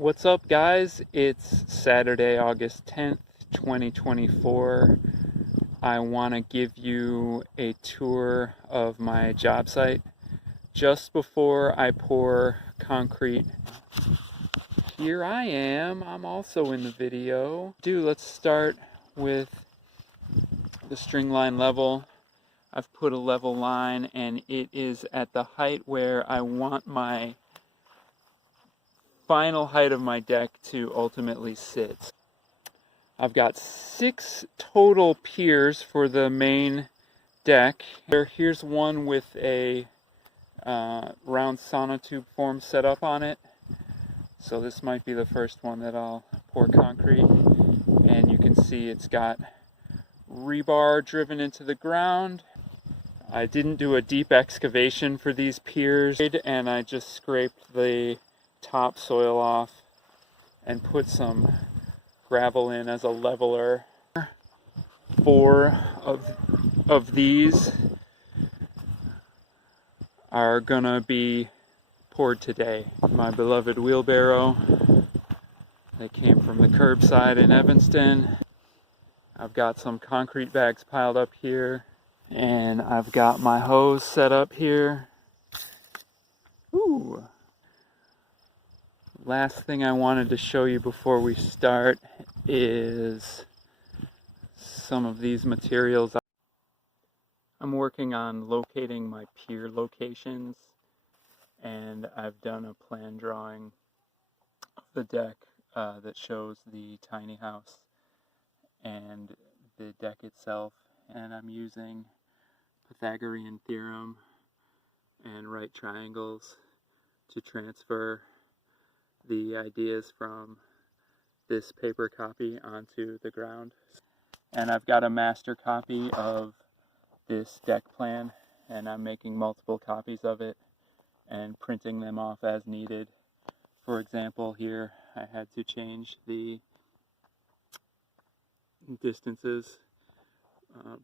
What's up, guys? It's Saturday, August 10th, 2024. I want to give you a tour of my job site. Just before I pour concrete, here I am. I'm also in the video. Let's start with the string line level. I've put a level line and it is at the height where I want my final height of my deck to ultimately sit. I've got 6 total piers for the main deck. Here's one with a round sonotube form set up on it. So this might be the first one that I'll pour concrete. And you can see it's got rebar driven into the ground. I didn't do a deep excavation for these piers, and I just scraped the topsoil off and put some gravel in as a leveler. 4 of these are gonna be poured today. My beloved wheelbarrow. They came from the curbside in Evanston. I've got some concrete bags piled up here, and I've got my hose set up here. Ooh. Last thing I wanted to show you before we start is some of these materials. I'm working on locating my pier locations, and I've done a plan drawing of the deck that shows the tiny house and the deck itself, and I'm using Pythagorean theorem and right triangles to transfer the ideas from this paper copy onto the ground. And I've got a master copy of this deck plan, and I'm making multiple copies of it and printing them off as needed. For example, here I had to change the distances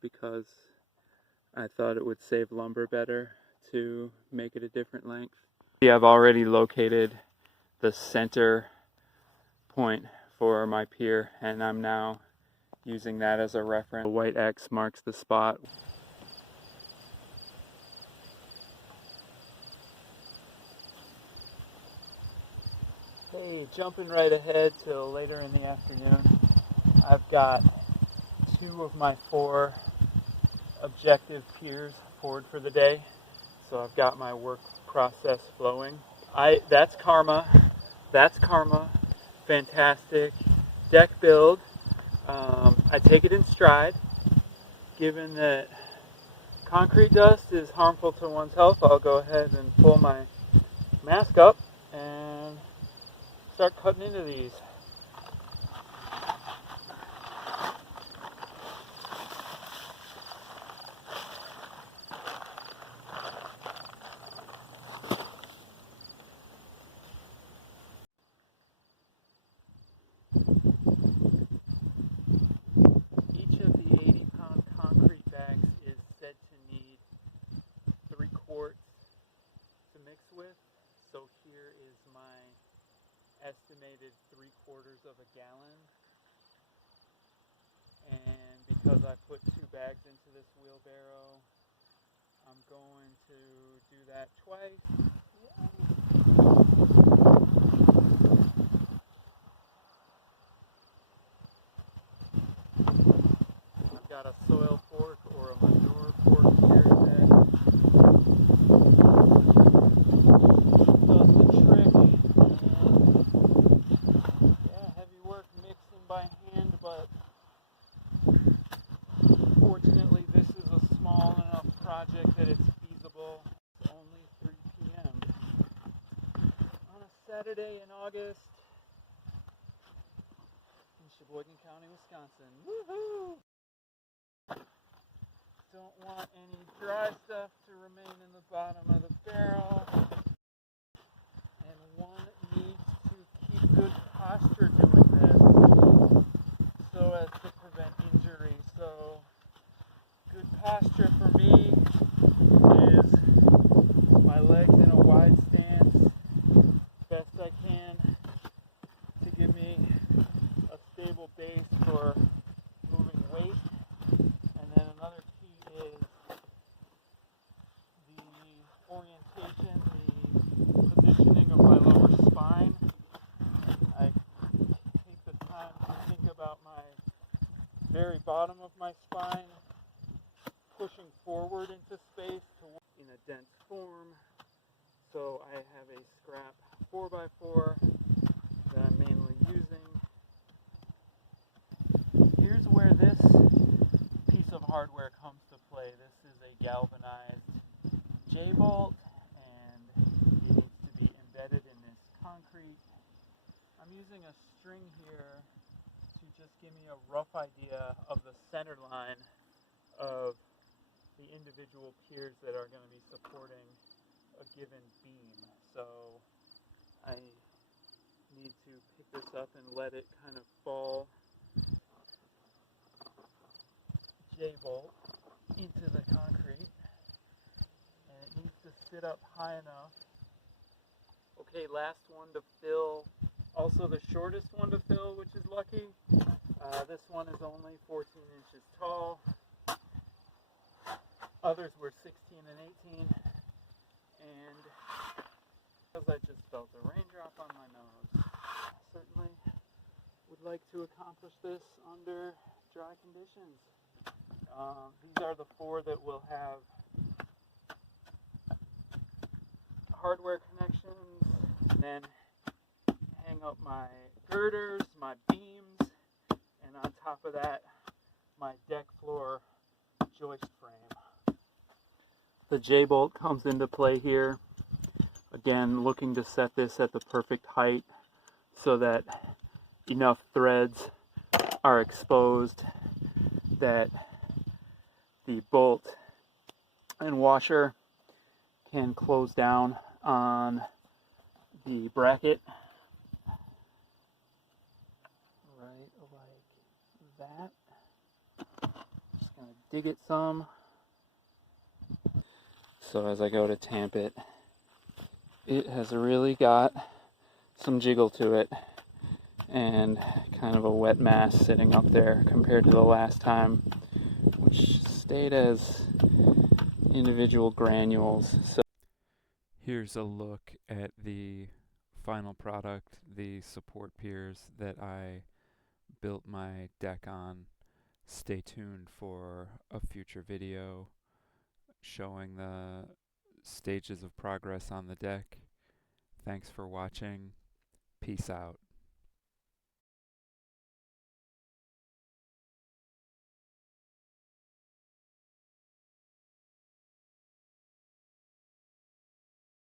because I thought it would save lumber better to make it a different length. I've already located the center point for my pier, and I'm now using that as a reference. The white X marks the spot. Hey, jumping right ahead till later in the afternoon, I've got 2 of my 4 objective piers poured for the day, so I've got my work process flowing. That's karma. Fantastic deck build. I take it in stride. Given that concrete dust is harmful to one's health, I'll go ahead and pull my mask up and start cutting into these. Each of the 80-pound concrete bags is said to need 3 quarts to mix with. So here is my estimated 3/4 of a gallon. And because I put 2 bags into this wheelbarrow, I'm going to do that twice. I've got a soil fork or a manure fork here that does the trick. And yeah, heavy work mixing by hand, but fortunately this is a small enough project that it's feasible. It's only 3 p.m. on a Saturday in August in Sheboygan County, Wisconsin. Woohoo! Don't want any dry stuff to remain in the bottom of the barrel. And one needs to keep good posture doing this so as to prevent injury. So good posture for me is my legs in a wide stance, best I can, it into space in a dense form. So I have a scrap 4x4 that I'm mainly using. Here's where this piece of hardware comes to play. This is a galvanized J-bolt, and it needs to be embedded in this concrete. I'm using a string here to just give me a rough idea of the center line of the individual piers that are going to be supporting a given beam. So I need to pick this up and let it kind of fall J-bolt into the concrete, and it needs to sit up high enough. Okay, last one to fill, also the shortest one to fill, which is lucky. This one is only 14 inches tall. Others were 16 and 18, and because I just felt a raindrop on my nose, certainly would like to accomplish this under dry conditions. These are the 4 that will have hardware connections, and then hang up my girders, my beams, and on top of that, my deck floor joist frame. The J-bolt comes into play here. Again, looking to set this at the perfect height so that enough threads are exposed that the bolt and washer can close down on the bracket right like that. Just gonna dig it some. So as I go to tamp it, it has really got some jiggle to it and kind of a wet mass sitting up there compared to the last time, which stayed as individual granules. So here's a look at the final product, the support piers that I built my deck on. Stay tuned for a future video showing the stages of progress on the deck. Thanks for watching. Peace out.